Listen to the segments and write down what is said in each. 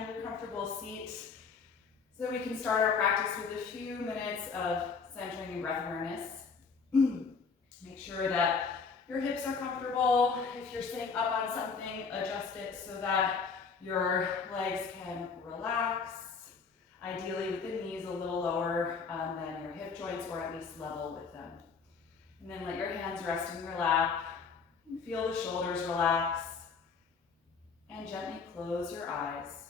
find a comfortable seat so that we can start our practice with a few minutes of centering and breath awareness. Make sure that your hips are comfortable. If you're sitting up on something, adjust it so that your legs can relax. Ideally with the knees a little lower than your hip joints, or at least level with them. And then let your hands rest in your lap. And feel the shoulders relax. And gently close your eyes.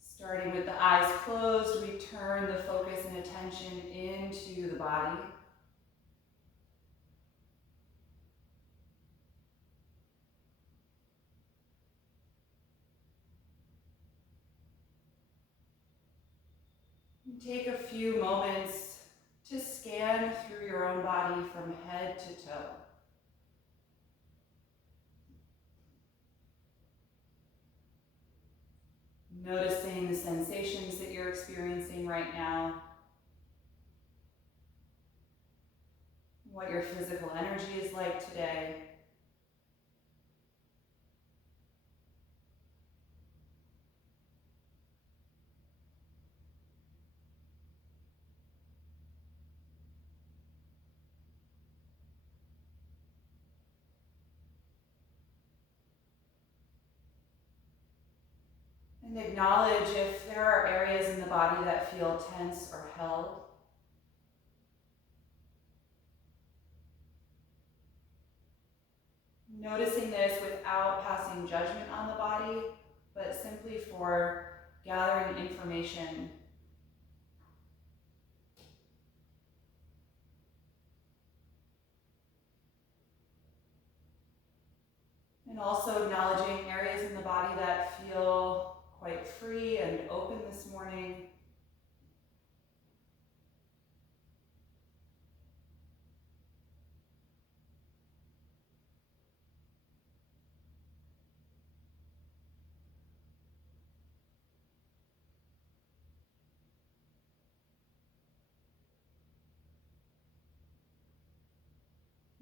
Starting with the eyes closed, we turn the focus and attention into the body. Take a few moments to scan through your own body from head to toe. Noticing the sensations that you're experiencing right now, what your physical energy is like today. And acknowledge if there are areas in the body that feel tense or held. Noticing this without passing judgment on the body, but simply for gathering information. And also acknowledging areas in the body that feel quite free and open this morning.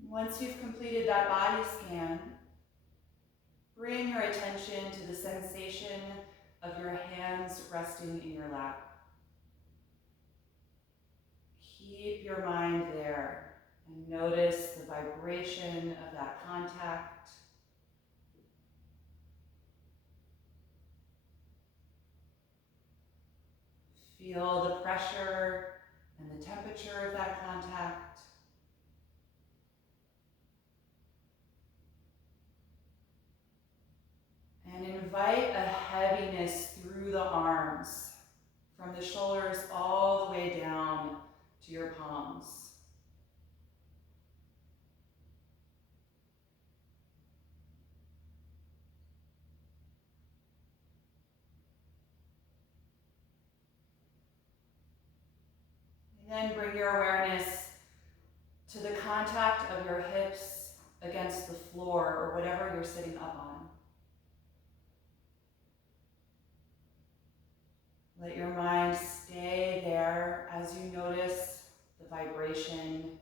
Once you've completed that body scan, bring your attention to the sensation of your hands resting in your lap. Keep your mind there and notice the vibration of that contact. Feel the pressure and the temperature of that contact. And invite a heaviness through the arms, from the shoulders all the way down to your palms. And then bring your awareness to the contact of your hips against the floor or whatever you're sitting up on. Let your mind stay there as you notice the vibration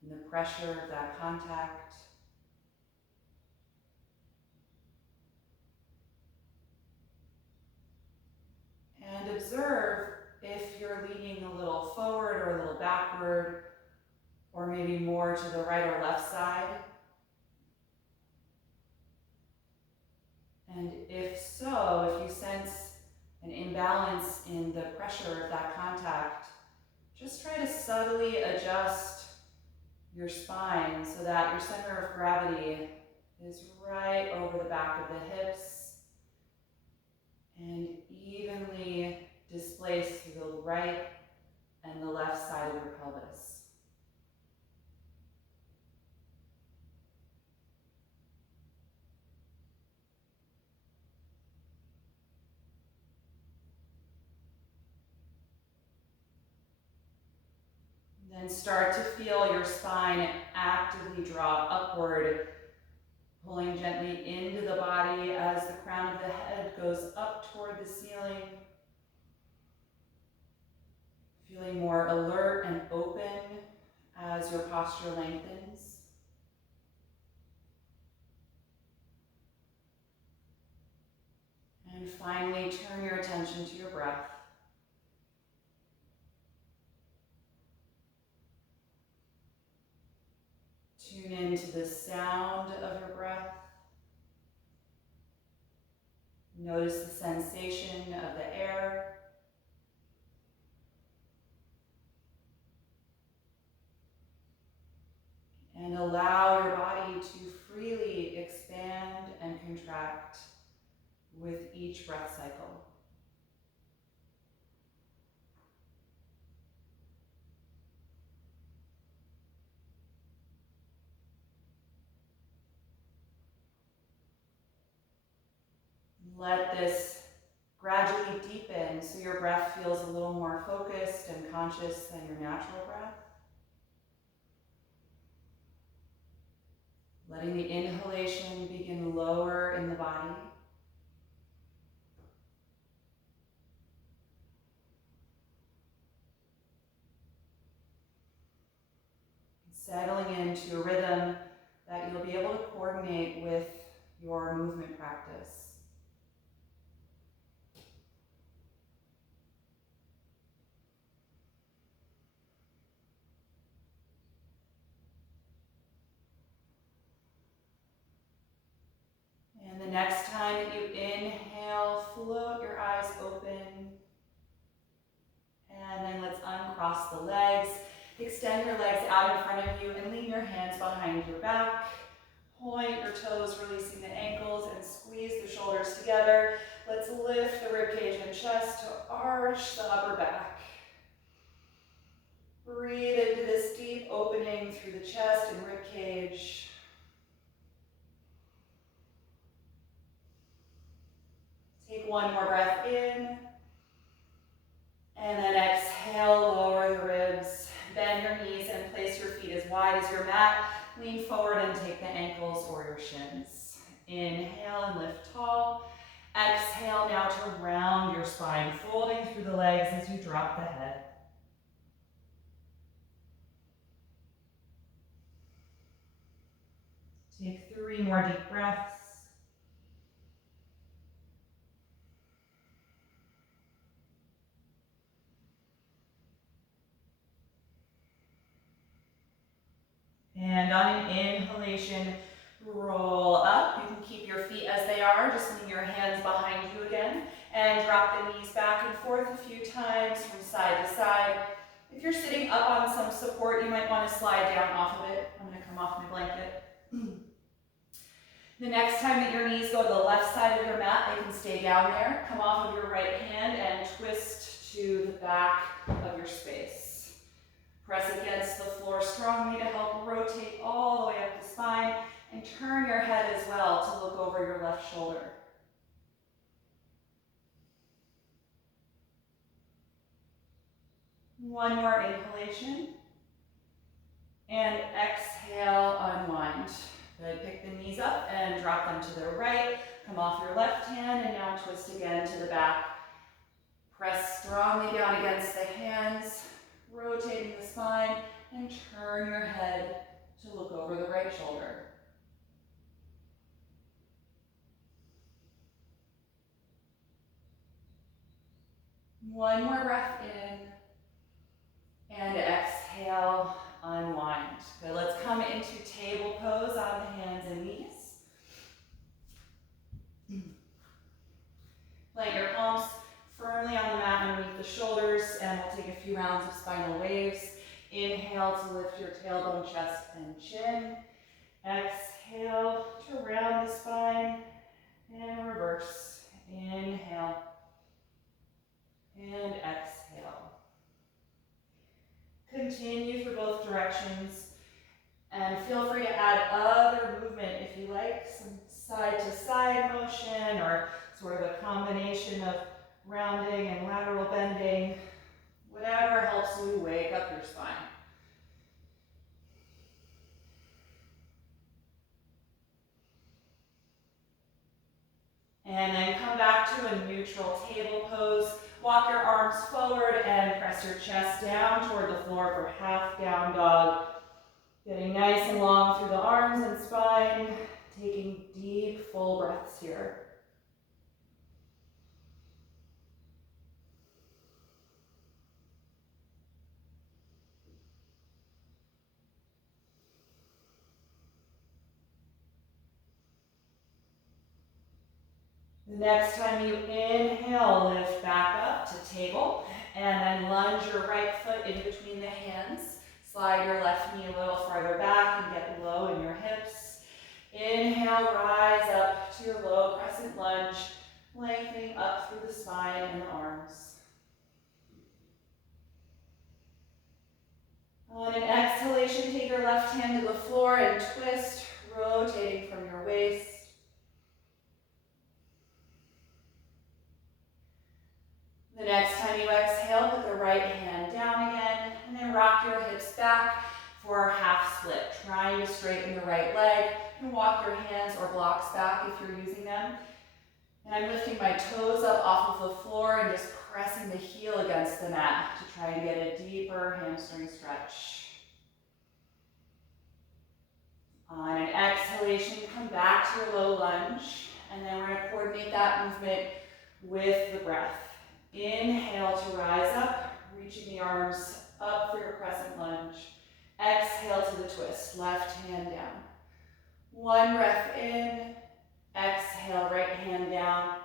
and the pressure of that contact. And observe if you're leaning a little forward or a little backward, or maybe more to the right or left side. And if so, if you sense an imbalance in the pressure of that contact, just try to subtly adjust your spine so that your center of gravity is right over the back of the hips and evenly displaced through the right and the left side of your pelvis. Then start to feel your spine actively draw upward, pulling gently into the body as the crown of the head goes up toward the ceiling. Feeling more alert and open as your posture lengthens. And finally, turn your attention to your breath. Tune into the sound of your breath. Notice the sensation of the air. And allow your body to freely expand and contract with each breath cycle. Let this gradually deepen so your breath feels a little more focused and conscious than your natural breath. Letting the inhalation begin lower in the body. Settling into a rhythm that you'll be able to coordinate with your movement practice. And the next time that you inhale, float your eyes open. And then let's uncross the legs. Extend your legs out in front of you and lean your hands behind your back. Point your toes, releasing the ankles, and squeeze the shoulders together. Let's lift the ribcage and chest to arch the upper back. Breathe into this deep opening through the chest and ribcage. Take one more breath in. And then exhale, lower the ribs. Bend your knees and place your feet as wide as your mat. Lean forward and take the ankles or your shins. Inhale and lift tall. Exhale now to round your spine, folding through the legs as you drop the head. Take 3 more deep breaths. And on an inhalation, roll up. You can keep your feet as they are, just lean your hands behind you again, and drop the knees back and forth a few times from side to side. If you're sitting up on some support, you might want to slide down off of it. I'm going to come off my blanket. The next time that your knees go to the left side of your mat, they can stay down there. Come off of your right hand and twist to the back of your space. Press against the floor strongly to help rotate all the way up the spine, and turn your head as well to look over your left shoulder. One more inhalation. And exhale, unwind. Good, pick the knees up and drop them to the right. Come off your left hand and now twist again to the back. Press strongly down against the hands, rotating the spine, and turn your head to look over the right shoulder. One more breath in, and exhale, unwind. Good, let's come into table pose on the hands and knees. Plant your palms firmly on the mat underneath the shoulders, and we'll take a few rounds of spinal waves. Inhale to lift your tailbone, chest, and chin. Exhale to round the spine, and reverse. Inhale, and exhale. Continue through both directions, and feel free to add other movement if you like, some side-to-side motion, or sort of a combination of rounding and lateral bending, whatever helps you wake up your spine. And then come back to a neutral table pose. Walk your arms forward and press your chest down toward the floor for half down dog. Getting nice and long through the arms and spine, taking deep, full breaths here. The next time you inhale, lift back up to table, and then lunge your right foot in between the hands. Slide your left knee a little farther back and get low in your hips. Inhale, rise up to your low crescent lunge, lengthening up through the spine and the arms. On an exhalation, take your left hand to the floor and twist, rotating from your waist. The next time you exhale, put the right hand down again, and then rock your hips back for a half split, trying to straighten the right leg. You can walk your hands or blocks back if you're using them. And I'm lifting my toes up off of the floor and just pressing the heel against the mat to try and get a deeper hamstring stretch. On an exhalation, come back to your low lunge, and then we're going to coordinate that movement with the breath. Inhale to rise up, reaching the arms up for your crescent lunge. Exhale to the twist, left hand down. One breath in, exhale, right hand down.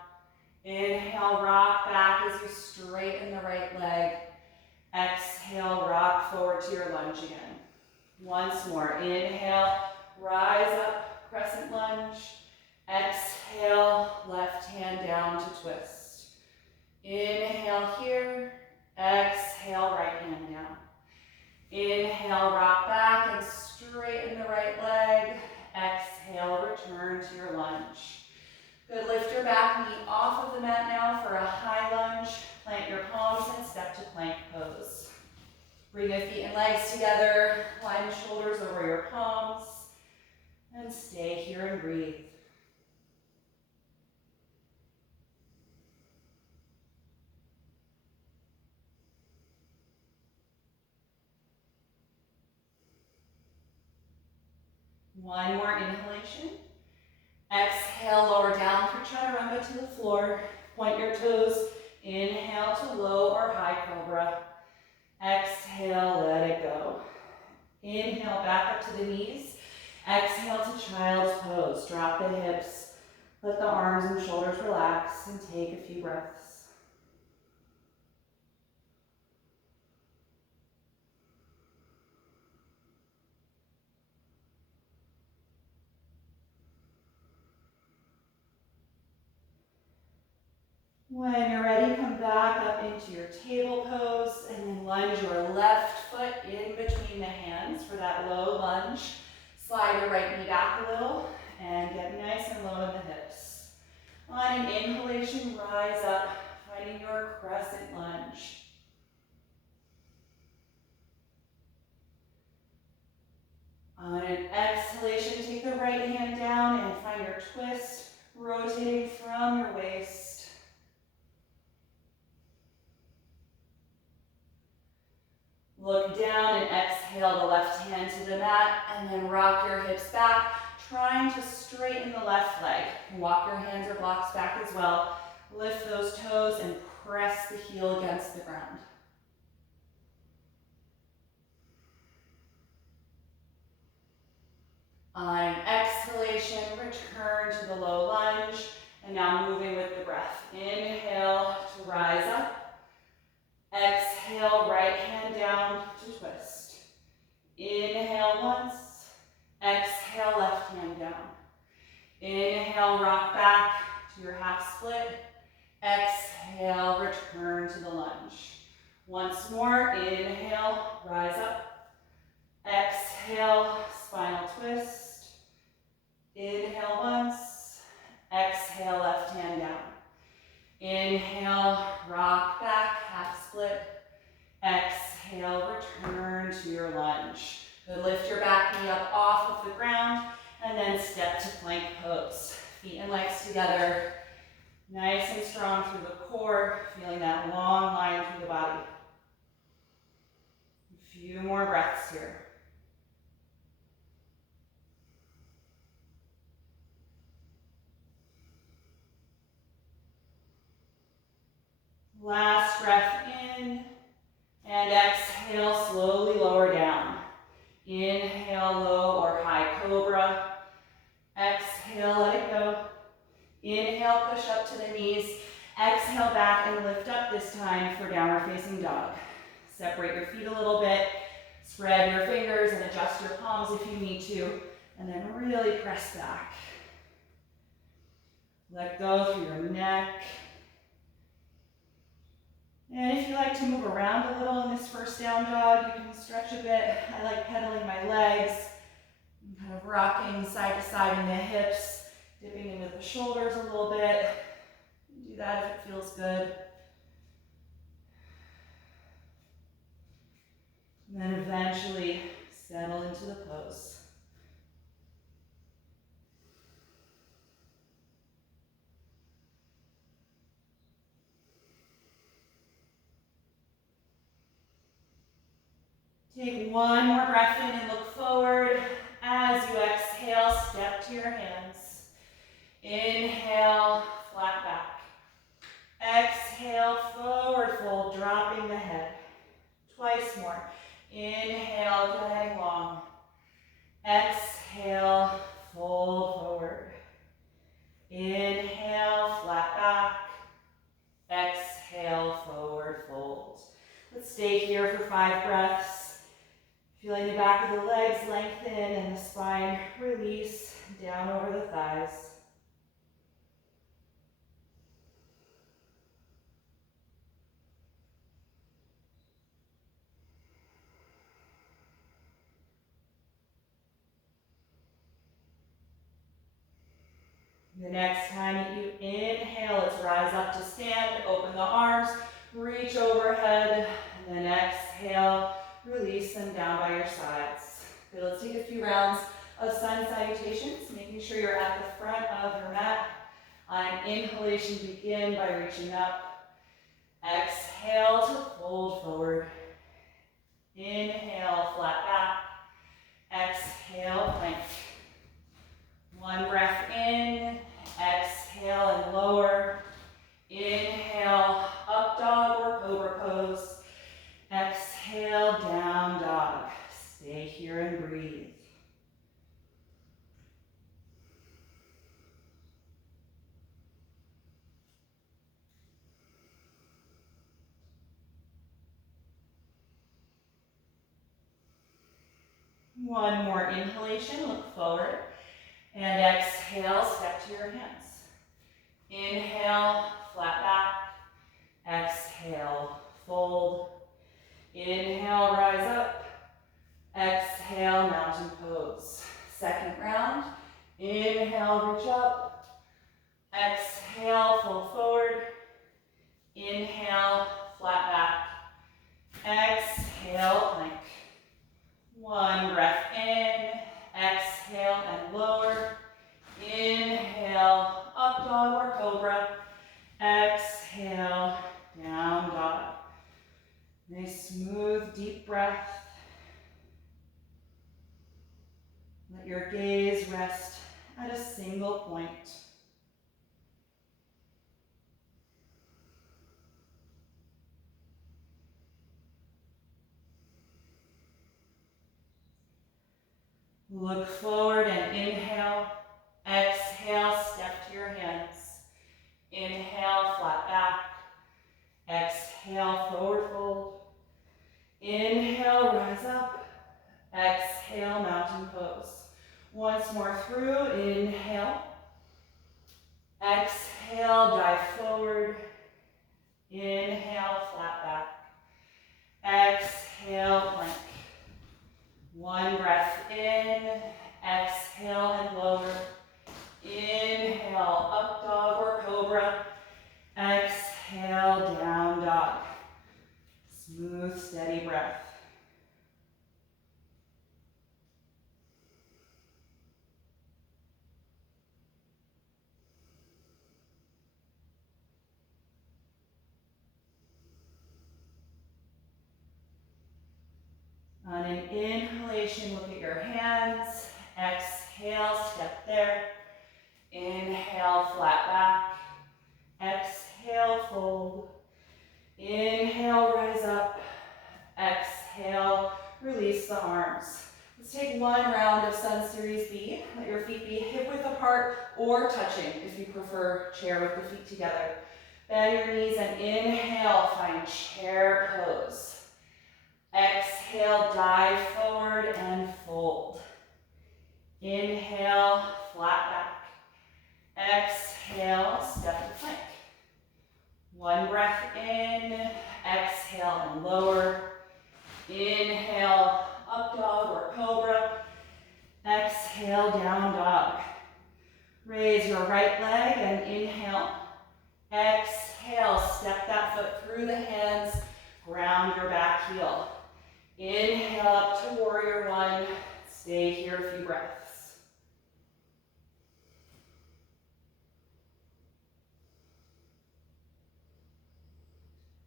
Inhale, rock back as you straighten the right leg. Exhale, rock forward to your lunge again. Once more, inhale, rise up, crescent lunge. Exhale, left hand down to twist. Inhale here, exhale, right hand down. Inhale, rock back and straighten the right leg. Exhale, return to your lunge. Good, lift your back knee off of the mat now for a high lunge. Plant your palms and step to plank pose. Bring your feet and legs together, line the shoulders over your palms, and stay here and breathe. One more inhalation. Exhale, lower down for chaturanga to the floor. Point your toes. Inhale to low or high cobra. Exhale, let it go. Inhale, back up to the knees. Exhale to child's pose. Drop the hips. Let the arms and shoulders relax and take a few breaths. When you're ready, come back up into your table pose and then lunge your left foot in between the hands for that low lunge. Slide your right knee back a little and get nice and low in the hips. On an inhalation, rise up, finding your crescent lunge. On an exhalation, take the right hand down and find your twist, rotating from your waist. Look down and exhale the left hand to the mat, and then rock your hips back, trying to straighten the left leg. Walk your hands or blocks back as well. Lift those toes and press the heel against the ground. On an exhalation, return to the low lunge, and now moving with the breath. Inhale to rise up. Exhale, right hand down to twist. Inhale once. Exhale, left hand down. Inhale, rock back to your half split. Exhale, return to the lunge. Once more, inhale, rise up. Exhale, spinal twist. Inhale once. Exhale, left hand down. Inhale, rock back, half split. Exhale, return to your lunge. Good, lift your back knee up off of the ground and then step to plank pose. Feet and legs together, nice and strong through the core, feeling that long line through the body. A few more breaths here. Last breath in, and exhale, slowly lower down. Inhale, low or high cobra. Exhale, let it go. Inhale, push up to the knees. Exhale back and lift up this time for downward facing dog. Separate your feet a little bit. Spread your fingers and adjust your palms if you need to. And then really press back. Let go through your neck. And if you like to move around a little in this first down dog, you can stretch a bit. I like pedaling my legs, and kind of rocking side to side in the hips, dipping into the shoulders a little bit. Do that if it feels good. And then eventually settle into the pose. Take one more breath in and look forward. As you exhale, step to your hands. Inhale, flat back. Exhale, forward fold, dropping the head. Twice more. Inhale, getting long. Exhale, fold forward. Inhale, flat back. Exhale, forward fold. Let's stay here for 5 breaths. Feeling the back of the legs lengthen and the spine release down over the thighs. The next time that you inhale, let's rise up to stand, open the arms, reach overhead, and then exhale, release them down by your sides. Good, let's take a few rounds of sun salutations, making sure you're at the front of your mat. On inhalation, begin by reaching up. Exhale to fold forward. Inhale, flat back. Exhale, plank. One breath in, exhale and lower. Inhale, up dog or cobra pose. Exhale, down dog. Stay here and breathe. One more inhalation, look forward. And exhale, step to your hands. Inhale, flat back. Exhale, fold. Inhale, rise up. Exhale, mountain pose. Second round. Inhale, reach up. Exhale, fold forward. Inhale, flat back. Exhale, plank. One breath in. Exhale and lower. Inhale, up dog or cobra. Exhale, down dog. Nice, smooth, deep breath. Let your gaze rest at a single point. Look forward and inhale. Exhale, step to your hands. Inhale, flat back. Exhale, forward fold. Inhale, rise up. Exhale, mountain pose. Once more through, inhale. Exhale, dive forward. Inhale, flat back. Exhale, plank. One breath in, exhale and lower. Inhale, up dog or cobra. Exhale, down dog. Smooth, steady breath. On an inhalation, look at your hands. Exhale, step there. Inhale, flat back. Exhale, fold. Inhale, rise up. Exhale, release the arms. Let's take one round of Sun Series B. Let your feet be hip width apart or touching if you prefer chair with the feet together. Bend your knees and inhale, find chair pose. Exhale, dive forward and fold. Inhale, flat back. Exhale, step to plank. One breath in, exhale and lower. Inhale, up dog or cobra. Exhale, down dog. Raise your right leg and inhale. Exhale, step that foot through the hands, ground your back heel. Inhale up to warrior one. Stay here a few breaths.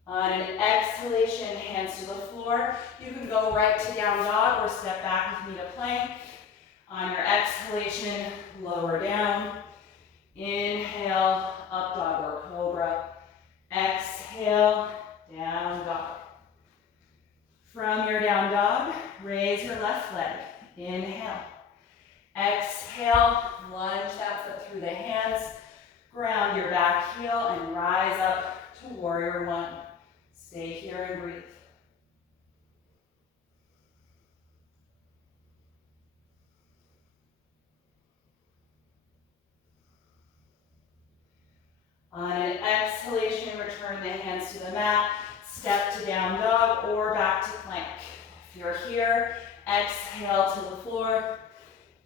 On an exhalation, hands to the floor. You can go right to down dog or step back with me to plank. On your exhalation, lower down. Inhale, up dog or cobra. Exhale, down dog. From your down dog, raise your left leg. Inhale. Exhale, lunge that foot through the hands. Ground your back heel and rise up to warrior one. Stay here and breathe. On an exhalation, return the hands to the mat. Step to down dog or back to plank. If you're here, exhale to the floor.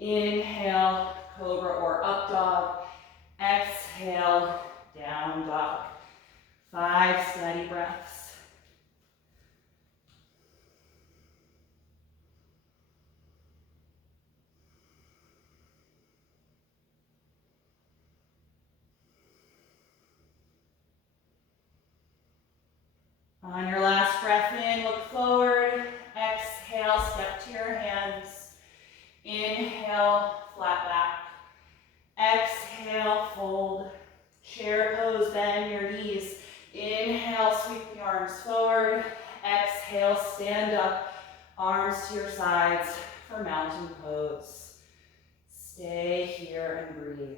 Inhale, cobra or up dog. Exhale, down dog. 5 steady breaths. On your last breath in, look forward. Exhale, step to your hands. Inhale, flat back. Exhale, fold. Chair pose, bend your knees. Inhale, sweep the arms forward. Exhale, stand up. Arms to your sides for mountain pose. Stay here and breathe.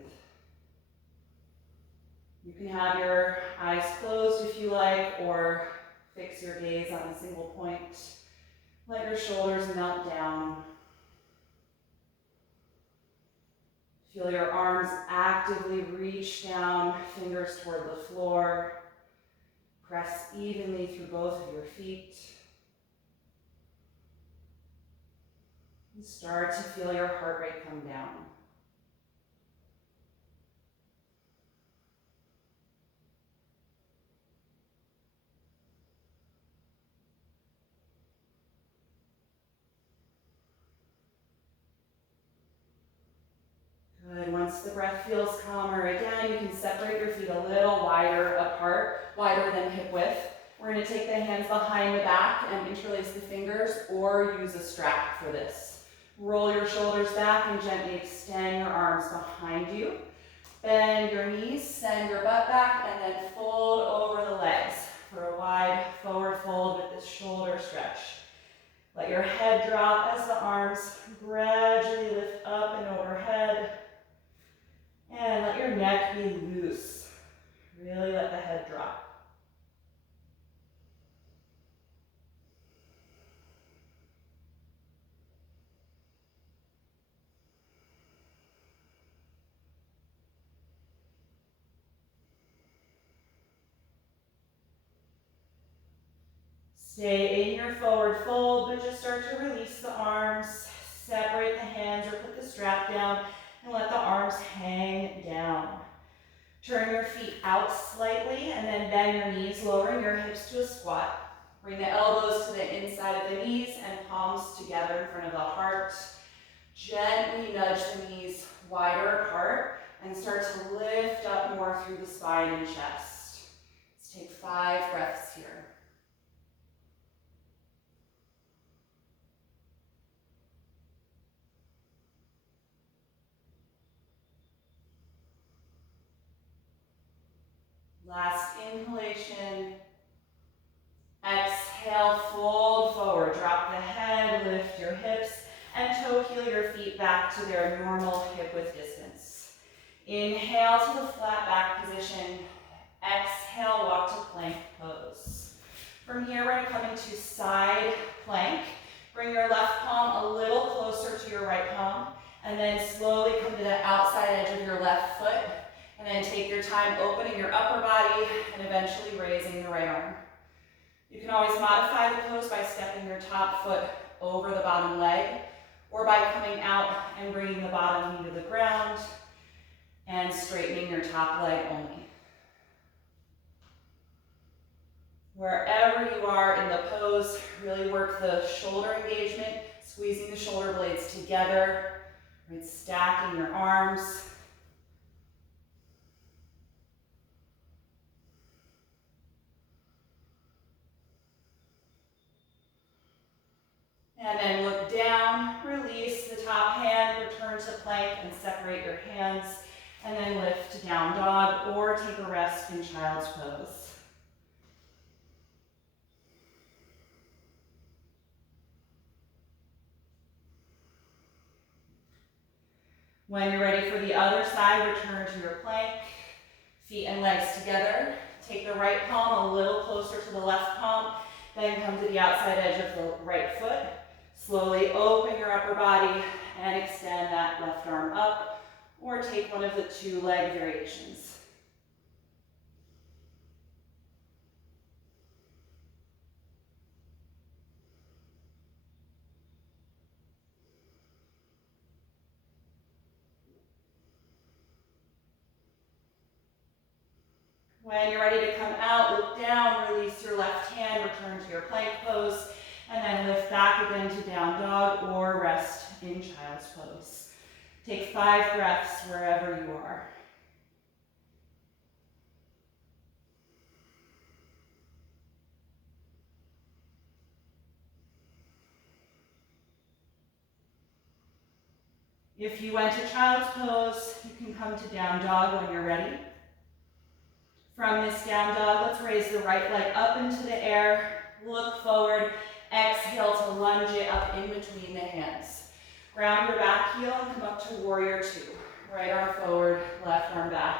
You can have your eyes closed if you like, or fix your gaze on a single point. Let your shoulders melt down. Feel your arms actively reach down, fingers toward the floor. Press evenly through both of your feet. And start to feel your heart rate come down. Good. Once the breath feels calmer again, you can separate your feet a little wider apart, wider than hip width. We're going to take the hands behind the back and interlace the fingers or use a strap for this. Roll your shoulders back and gently extend your arms behind you. Bend your knees, send your butt back, and then fold over the legs for a wide forward fold with this shoulder stretch. Let your head drop as the arms gradually lift up and overhead. And let your neck be loose. Really let the head drop. Stay in your forward fold, but just start to release the arms. Separate the hands or put the strap down and let the arms hang down. Turn your feet out slightly and then bend your knees, lowering your hips to a squat. Bring the elbows to the inside of the knees and palms together in front of the heart. Gently nudge the knees wider apart and start to lift up more through the spine and chest. Let's take 5 breaths here. Last inhalation. Exhale, fold forward. Drop the head, lift your hips, and toe heel your feet back to their normal hip width distance. Inhale to the flat back position. Exhale, walk to plank pose. From here, we're going to come into side plank. Bring your left palm a little closer to your right palm, and then slowly come to the outside edge of your left foot, and then take your time opening your upper body and eventually raising the right arm. You can always modify the pose by stepping your top foot over the bottom leg, or by coming out and bringing the bottom knee to the ground and straightening your top leg only. Wherever you are in the pose, really work the shoulder engagement, squeezing the shoulder blades together, right, stacking your arms. And then look down, release the top hand, return to plank and separate your hands, and then lift to down dog or take a rest in child's pose. When you're ready for the other side, return to your plank, feet and legs together. Take the right palm a little closer to the left palm, then come to the outside edge of the right foot. Slowly open your upper body and extend that left arm up, or take one of the two leg variations. When you're ready to come out, look down, release your left hand, return to your plank pose, and then lift back again to down dog or rest in child's pose. Take 5 breaths wherever you are. If you went to child's pose, you can come to down dog when you're ready. From this down dog, let's raise the right leg up into the air, look forward, exhale to lunge it up in between the hands. Ground your back heel and come up to warrior 2. Right arm forward, left arm back.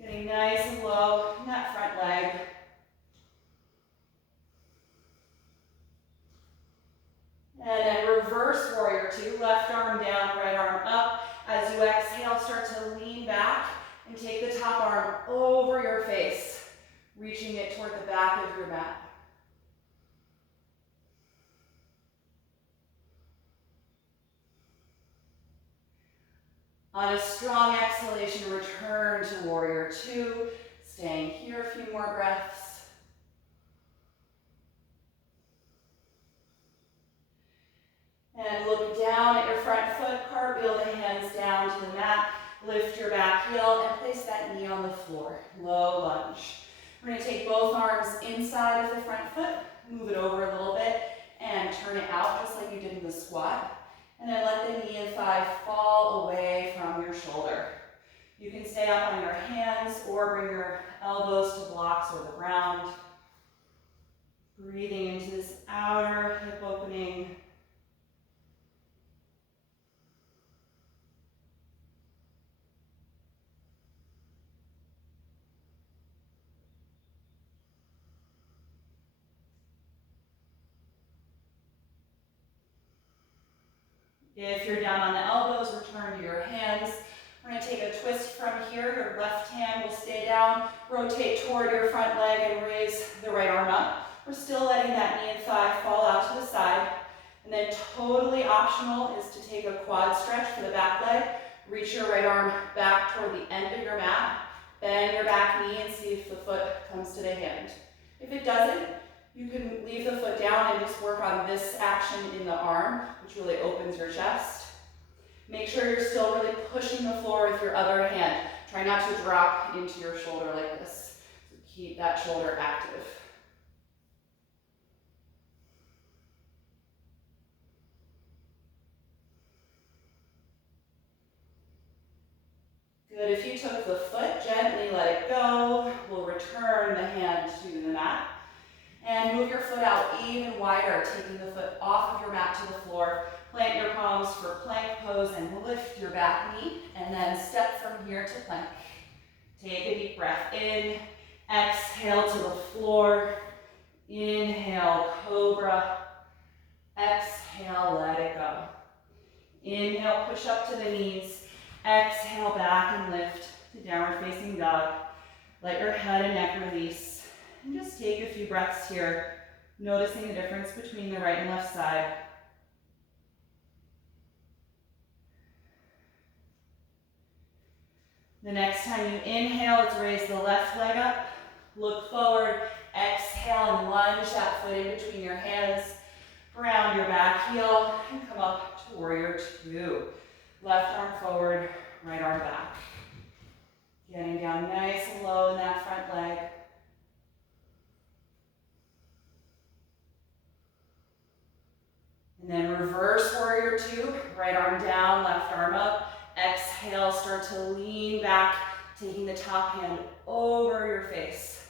Getting nice and low in that front leg. And then reverse warrior 2, left arm down, right arm up. As you exhale, start to lean back and take the top arm over your face, reaching it toward the back of your mat. On a strong exhalation, return to warrior 2, staying here a few more breaths. And look down at your front foot, cartwheel the hands down to the mat, lift your back heel and place that knee on the floor, low lunge. We're going to take both arms inside of the front foot, move it over a little bit, and turn it out just like you did in the squat. And then let the knee and thigh fall away from your shoulder. You can stay up on your hands or bring your elbows to blocks or the ground. Breathing into this outer hip opening. If you're down on the elbows, return to your hands. We're going to take a twist from here. Your left hand will stay down. Rotate toward your front leg and raise the right arm up. We're still letting that knee and thigh fall out to the side. And then totally optional is to take a quad stretch for the back leg. Reach your right arm back toward the end of your mat. Bend your back knee and see if the foot comes to the hand. If it doesn't, you can leave the foot down and just work on this action in the arm, which really opens your chest. Make sure you're still really pushing the floor with your other hand. Try not to drop into your shoulder like this. So keep that shoulder active. Good. If you took the foot, gently let it go. We'll return the hand to the mat. And move your foot out even wider, taking the foot off of your mat to the floor. Plant your palms for plank pose and lift your back knee, and then step from here to plank. Take a deep breath in, exhale to the floor, inhale, cobra, exhale, let it go. Inhale, push up to the knees, exhale, back and lift to downward facing dog. Let your head and neck release, and just take a few breaths here, noticing the difference between the right and left side. The next time you inhale, let's raise the left leg up, look forward, exhale and lunge that foot in between your hands, ground your back heel, and come up to warrior two. Left arm forward, right arm back. Getting down nice and low in that front leg. And then reverse warrior two, right arm down, left arm up. Exhale, start to lean back, taking the top hand over your face.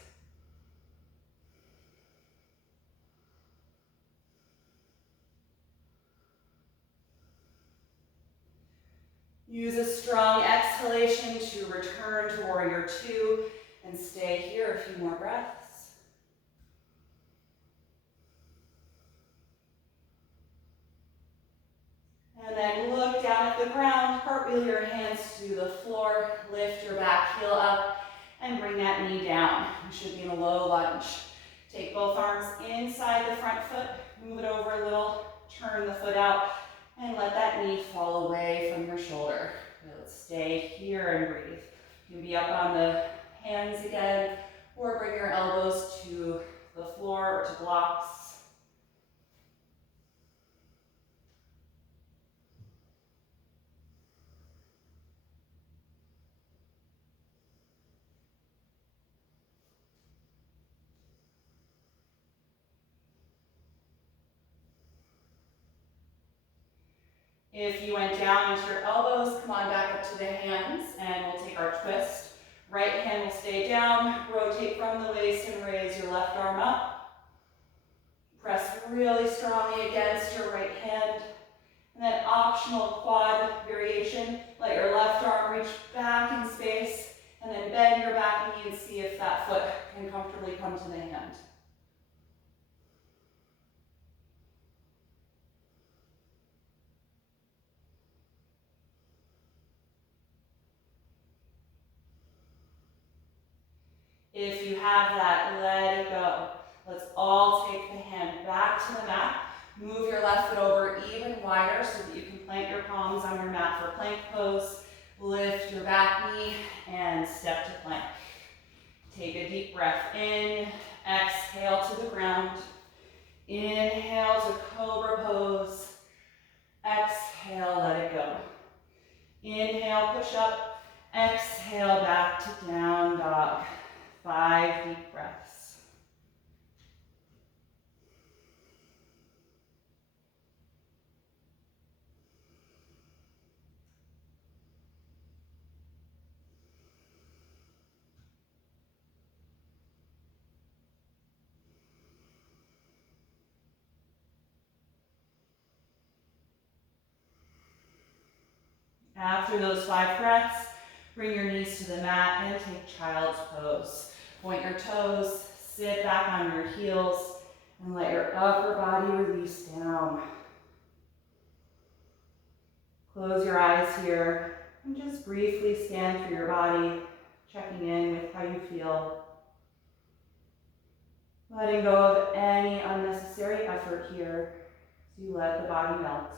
Use a strong exhalation to return to warrior two and stay here a few more breaths. And then look down at the ground, cartwheel your hands to the floor, lift your back heel up, and bring that knee down. You should be in a low lunge. Take both arms inside the front foot, move it over a little, turn the foot out, and let that knee fall away from your shoulder. Let's stay here and breathe. You can be up on the hands again, or bring your elbows to the floor or to blocks. If you went down into your elbows, come on back up to the hands, and we'll take our twist. Right hand will stay down, rotate from the waist and raise your left arm up. Press really strongly against your right hand. And then optional quad variation, let your left arm reach back in space, and then bend your back knee and see if that foot can comfortably come to the hand. If you have that, let it go. Let's all take the hand back to the mat. Move your left foot over even wider so that you can plant your palms on your mat for plank pose. Lift your back knee and step to plank. Take a deep breath in, exhale to the ground. Inhale to cobra pose. Exhale, let it go. Inhale, push up. Exhale, back to down dog. 5 deep breaths. After those 5 breaths, bring your knees to the mat and take child's pose. Point your toes, sit back on your heels, and let your upper body release down. Close your eyes here and just briefly scan through your body, checking in with how you feel. Letting go of any unnecessary effort here as you let the body melt.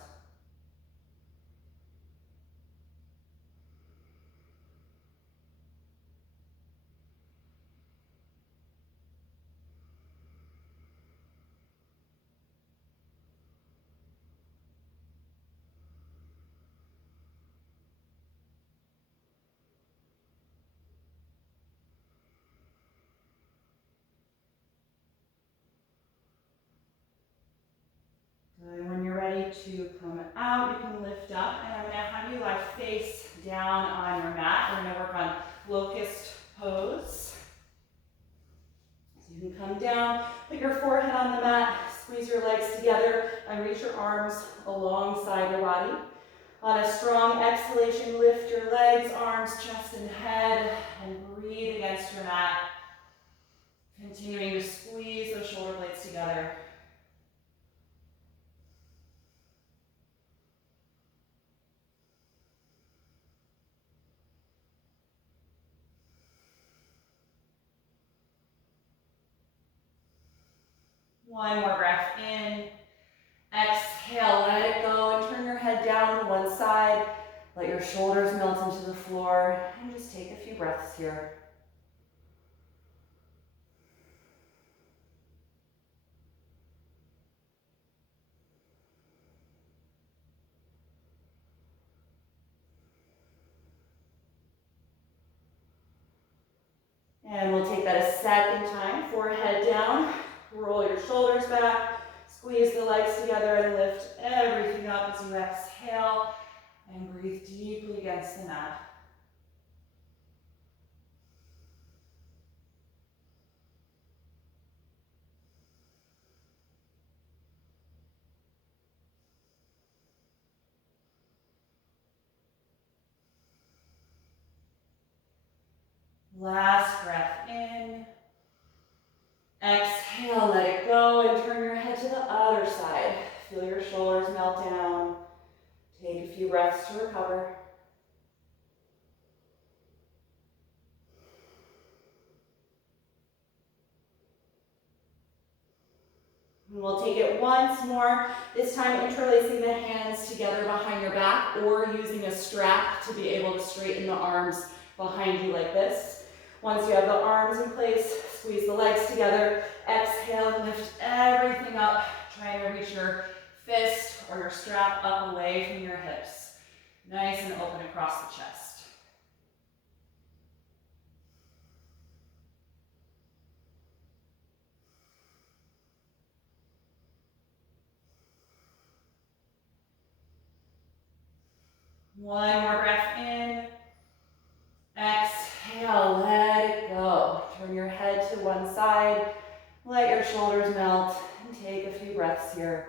And when you're ready to come together and reach your arms alongside your body. On a strong exhalation, lift your legs, arms, chest, and head, and breathe against your mat. Continuing to squeeze those shoulder blades together. One more breath in. Exhale, let it go, and turn your head down to one side. Let your shoulders melt into the floor, and just take a few breaths here. And we'll take that a second time. Forehead down, roll your shoulders back, squeeze the legs together, and lift everything up as you exhale, and breathe deeply against the mat. Last breath in. Exhale, let it go, and turn your head to the other side. Feel your shoulders melt down. Take a few breaths to recover. And we'll take it once more, this time interlacing the hands together behind your back or using a strap to be able to straighten the arms behind you like this. Once you have the arms in place, squeeze the legs together, exhale and lift everything up, trying to reach your fist or your strap up away from your hips. Nice and open across the chest. One more breath in. Exhale, let it go. Turn your head to one side. Let your shoulders melt and take a few breaths here.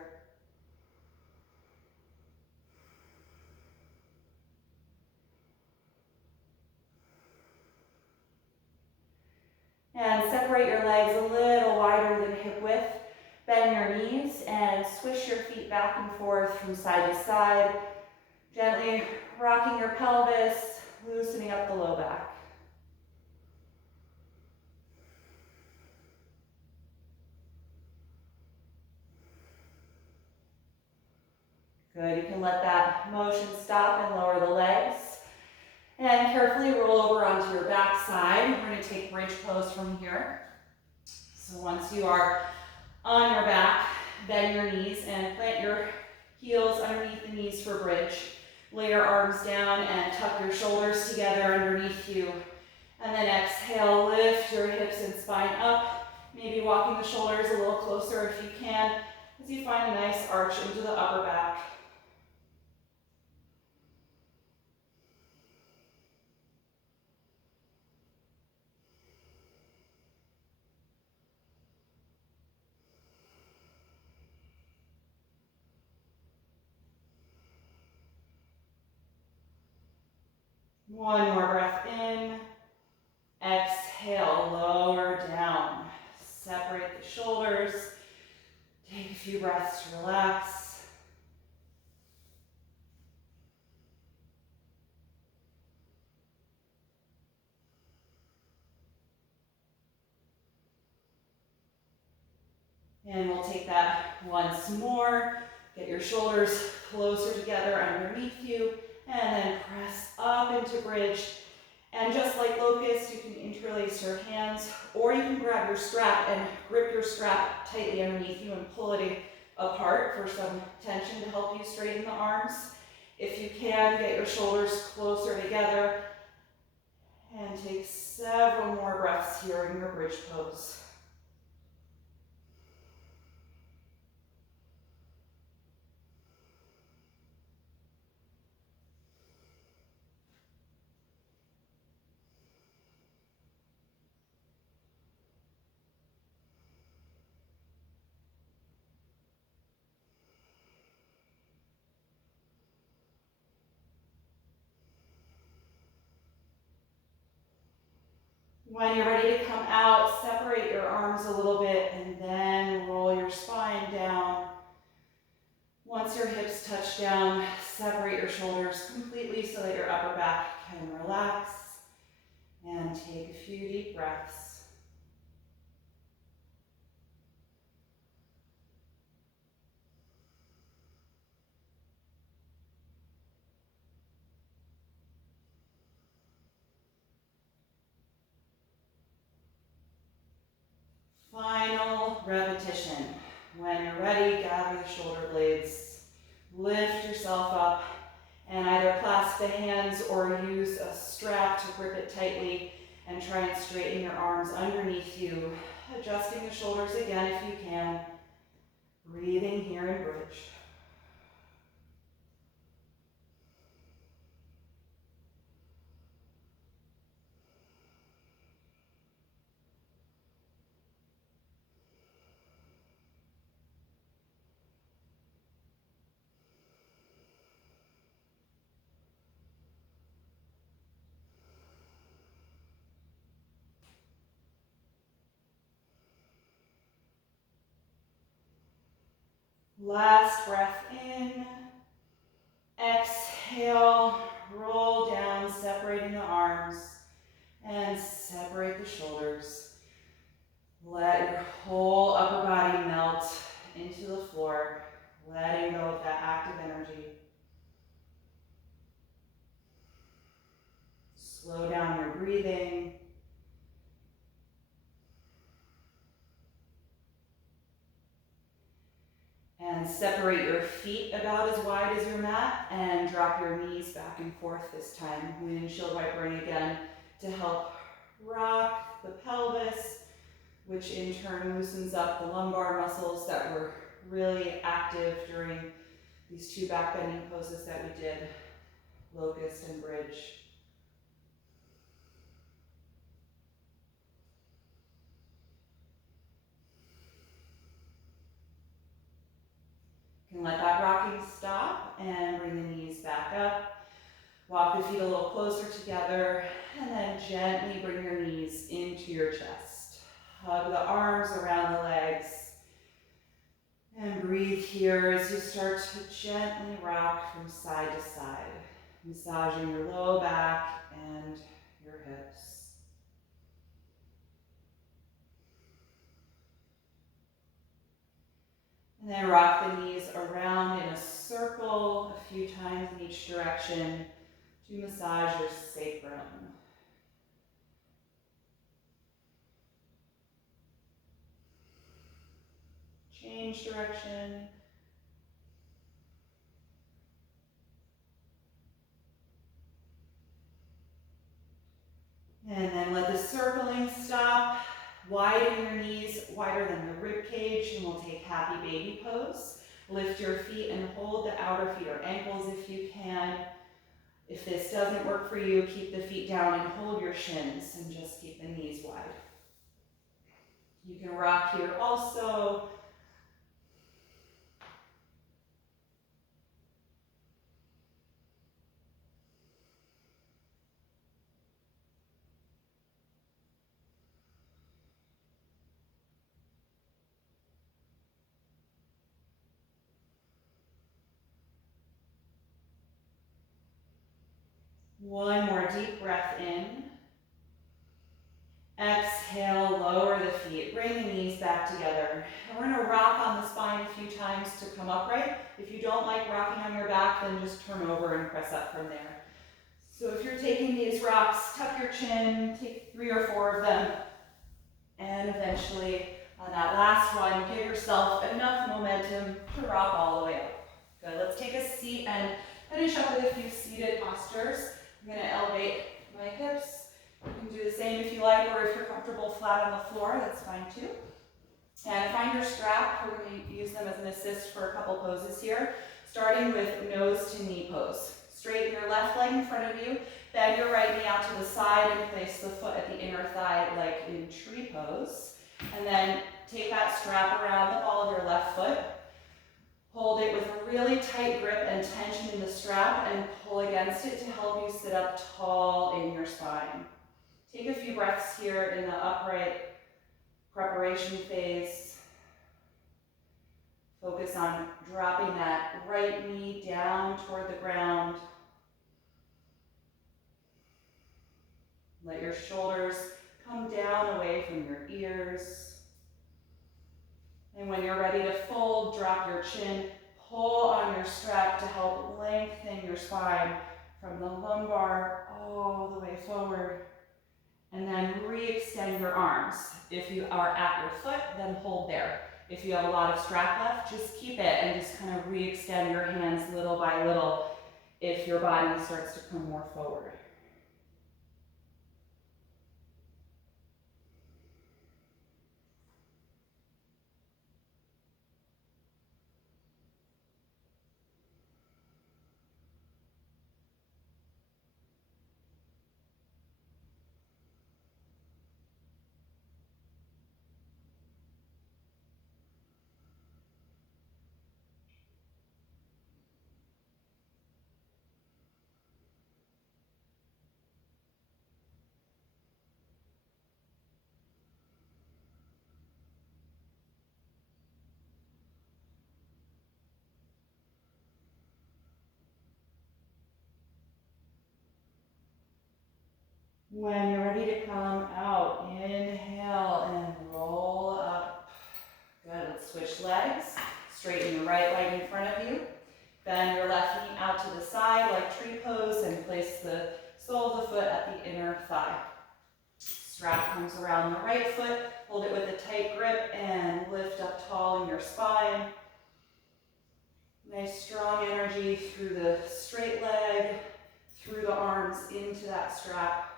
And separate your legs a little wider than hip width. Bend your knees and swish your feet back and forth from side to side. Gently rocking your pelvis, loosening up the low back. Good, you can let that motion stop and lower the legs. And carefully roll over onto your back side. We're going to take bridge pose from here. So once you are on your back, bend your knees and plant your heels underneath the knees for bridge. Lay your arms down and tuck your shoulders together underneath you. And then exhale, lift your hips and spine up. Maybe walking the shoulders a little closer if you can, as you find a nice arch into the upper back. One more breath in. Exhale, lower down. Separate the shoulders. Take a few breaths to relax. And we'll take that once more. Get your shoulders closer together underneath you. And then press up into bridge. And just like locust, you can interlace your hands, or you can grab your strap and grip your strap tightly underneath you and pull it apart for some tension to help you straighten the arms. If you can, get your shoulders closer together and take several more breaths here in your bridge pose. When you're ready to come out, separate your arms a little bit and then roll your spine down. Once your hips touch down, separate your shoulders completely so that your upper back can relax. And take a few deep breaths. Final repetition. When you're ready, gather the shoulder blades, lift yourself up, and either clasp the hands or use a strap to grip it tightly and try and straighten your arms underneath you, adjusting the shoulders again if you can. Breathing here in bridge. Last breath in. Exhale, roll down, separating the arms, and separate the shoulders. Let your whole upper body melt into the floor, letting go of that active energy. Slow down your breathing. And separate your feet about as wide as your mat and drop your knees back and forth this time. Windshield wipering again to help rock the pelvis, which in turn loosens up the lumbar muscles that were really active during these two back bending poses that we did, locust and bridge. You can let that rocking stop and bring the knees back up. Walk the feet a little closer together and then gently bring your knees into your chest. Hug the arms around the legs and breathe here as you start to gently rock from side to side, massaging your low back and your hips. And then rock the knees around in a circle a few times in each direction to massage your sacrum. Change direction. And then let the circling stop. Widen your knees wider than the rib cage, and we'll take happy baby pose. Lift your feet and hold the outer feet or ankles if you can. If this doesn't work for you, keep the feet down and hold your shins and just keep the knees wide. You can rock here also. One more deep breath in. Exhale, lower the feet, bring the knees back together. And we're gonna rock on the spine a few times to come upright. If you don't like rocking on your back, then just turn over and press up from there. So if you're taking these rocks, tuck your chin, take 3 or 4 of them, and eventually on that last one, give yourself enough momentum to rock all the way up. Good, let's take a seat and finish up with a few seated postures. I'm gonna elevate my hips. You can do the same if you like, or if you're comfortable flat on the floor, that's fine too. And find your strap. We're going to use them as an assist for a couple poses here, starting with nose to knee pose. Straighten your left leg in front of you, bend your right knee out to the side and place the foot at the inner thigh like in tree pose. And then take that strap around the ball of your left foot. Hold it with a really tight grip and tension in the strap and pull against it to help you sit up tall in your spine. Take a few breaths here in the upright preparation phase. Focus on dropping that right knee down toward the ground. Let your shoulders come down away from your ears. And when you're ready to fold, drop your chin, pull on your strap to help lengthen your spine from the lumbar all the way forward. And then re-extend your arms. If you are at your foot, then hold there. If you have a lot of strap left, just keep it and just kind of re-extend your hands little by little if your body starts to come more forward. When you're ready to come out, inhale and roll up. Good, let's switch legs. Straighten your right leg in front of you. Bend your left knee out to the side like tree pose and place the sole of the foot at the inner thigh. Strap comes around the right foot. Hold it with a tight grip and lift up tall in your spine. Nice strong energy through the straight leg, through the arms into that strap.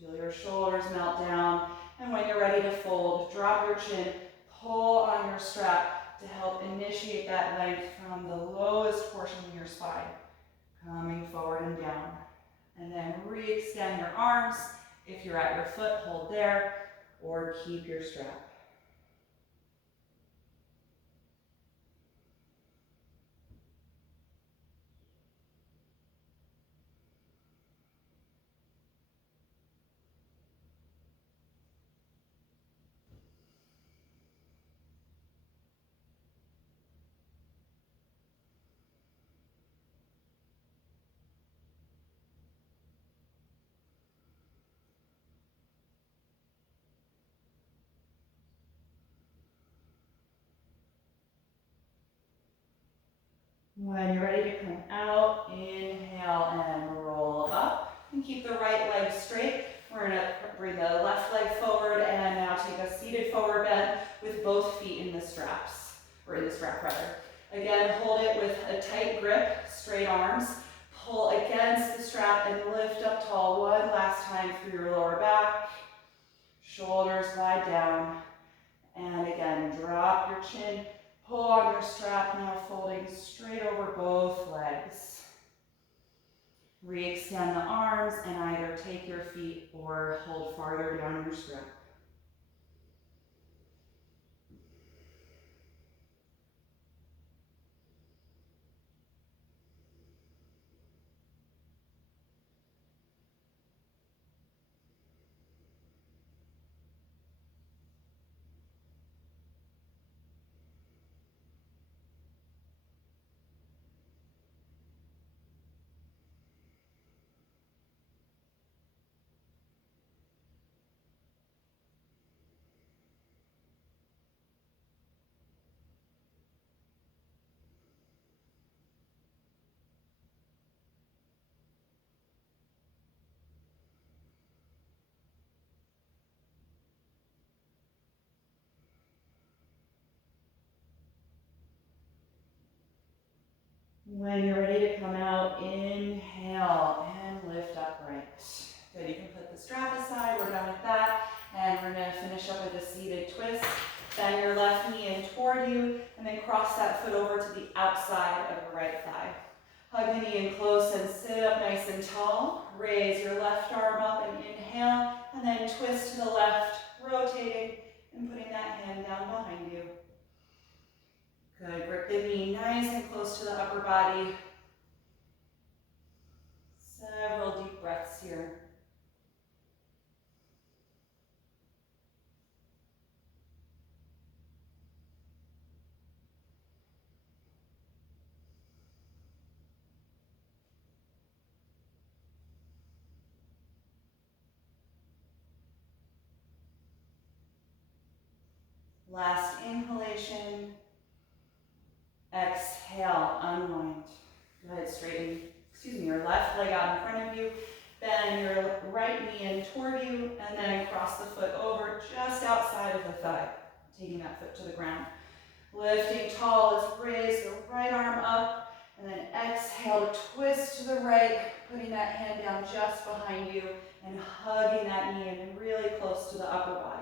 Feel your shoulders melt down, and when you're ready to fold, drop your chin, pull on your strap to help initiate that length from the lowest portion of your spine, coming forward and down. And then re-extend your arms. If you're at your foot, hold there, or keep your strap. When you're ready to come out, inhale and roll up. And keep the right leg straight. We're going to bring the left leg forward and now take a seated forward bend with both feet in the straps, or in the strap rather. Again, hold it with a tight grip, straight arms. Pull against the strap and lift up tall one last time through your lower back. Shoulders glide down. And again, drop your chin. Pull on your strap, now folding straight over both legs. Re-extend the arms and either take your feet or hold farther down your strap. When you're ready to come out, inhale and lift upright. Good, you can put the strap aside, we're done with that. And we're gonna finish up with a seated twist. Bend your left knee in toward you, and then cross that foot over to the outside of the right thigh. Hug the knee in close and sit up nice and tall. Raise your left arm up and inhale, and then twist to the left, rotating and putting that hand down behind you. Good, grip the knee nice and close to the upper body. Several deep Last inhalation. Exhale, unwind. Go ahead, straighten, your left leg out in front of you. Bend your right knee in toward you, and then cross the foot over just outside of the thigh. Taking that foot to the ground. Lifting tall, let's raise the right arm up, and then exhale to twist to the right, putting that hand down just behind you, and hugging that knee in really close to the upper body.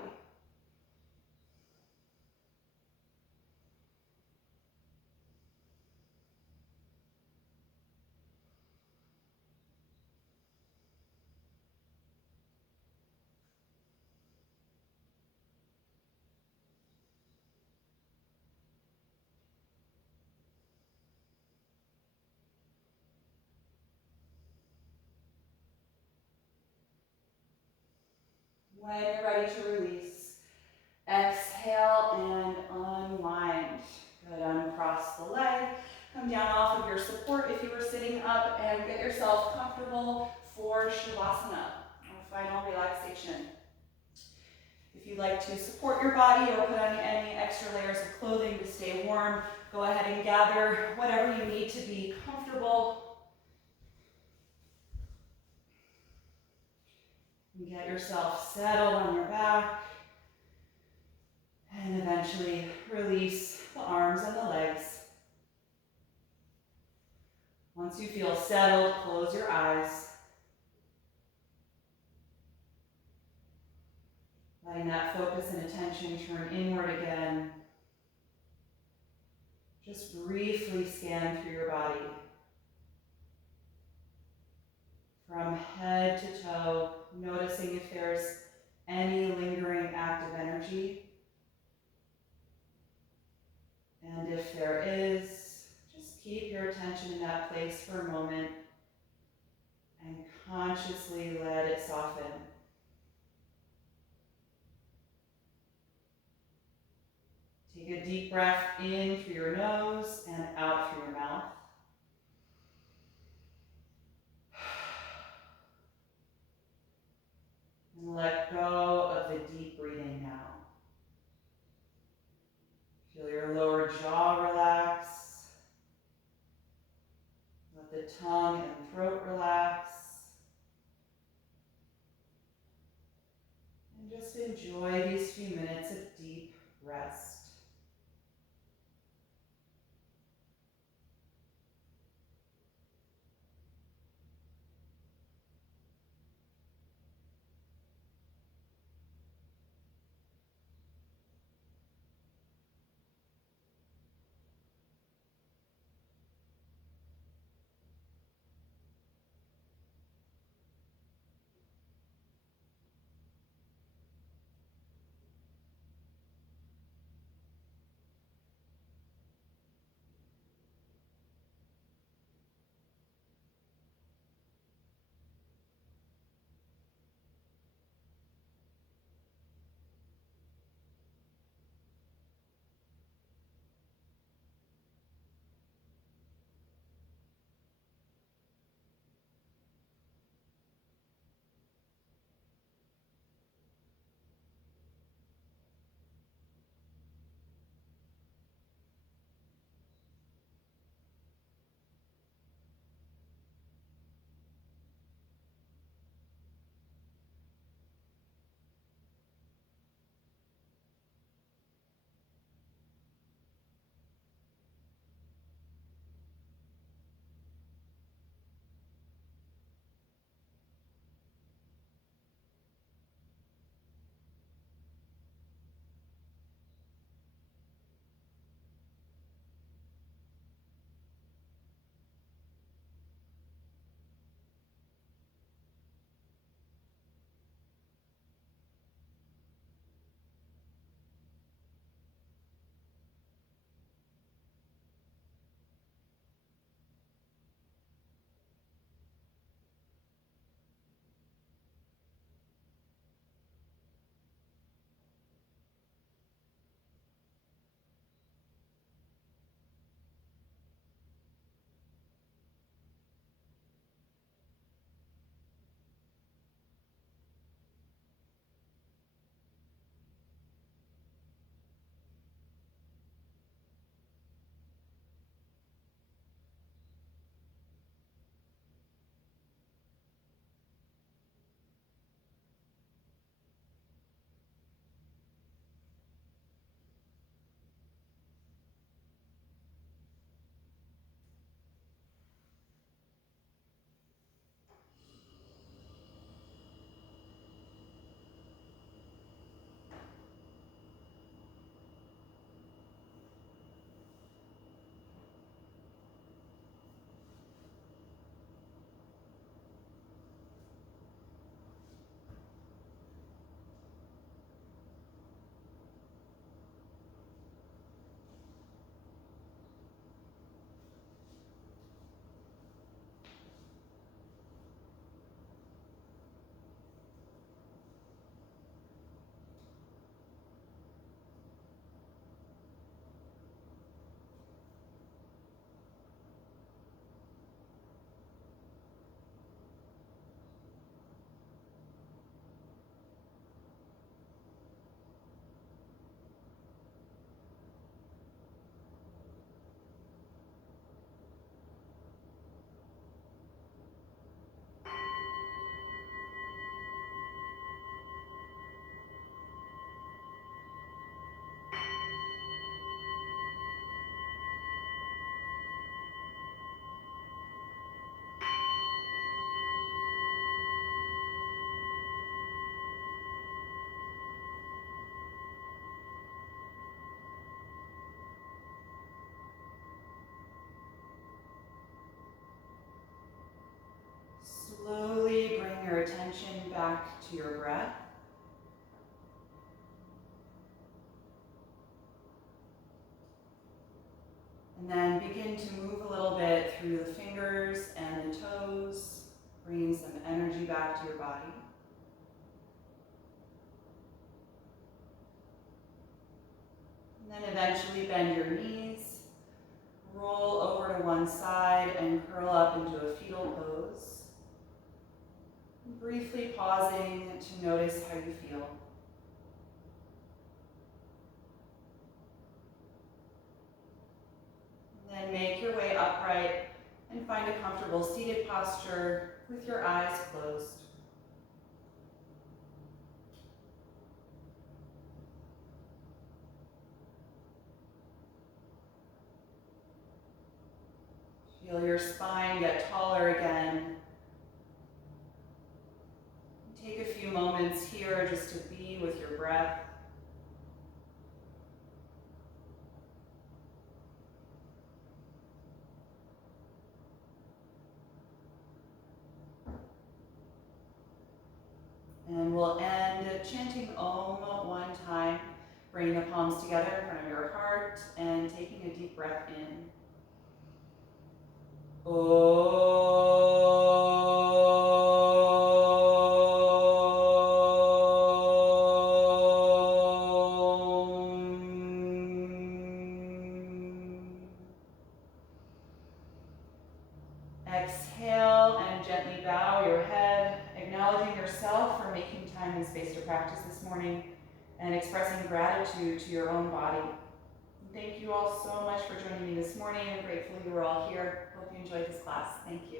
When you're ready to release, exhale and unwind. Good, uncross the leg. Come down off of your support if you were sitting up and get yourself comfortable for Shavasana, our final relaxation. If you'd like to support your body or put on any extra layers of clothing to stay warm, go ahead and gather whatever you need to be comfortable. And get yourself settled on your back. And eventually release the arms and the legs. Once you feel settled, close your eyes. Letting that focus and attention turn inward again. Just briefly scan through your body. From head to toe, noticing if there's any lingering active energy. And if there is, just keep your attention in that place for a moment and consciously let it soften. Take a deep breath in through your nose and out through your mouth. And let go of the deep breathing now. Feel your lower jaw relax. Let the tongue and throat relax. And just enjoy these few minutes of deep rest. to your breath. And then begin to move a little bit through the fingers and the toes, bringing some energy back to your body. And then eventually bend your knees, roll over to one side and curl up into a fetal pose. Briefly pausing to notice how you feel. Then make your way upright and find a comfortable seated posture with your eyes closed. Feel your spine get taller again. Take a few moments here just to be with your breath. And we'll end chanting Om one time, bringing the palms together in front of your heart and taking a deep breath in. Exhale and gently bow your head, acknowledging yourself for making time and space to practice this morning and expressing gratitude to your own body. Thank you all so much for joining me this morning. I'm grateful you were all here. Hope you enjoyed this class. Thank you.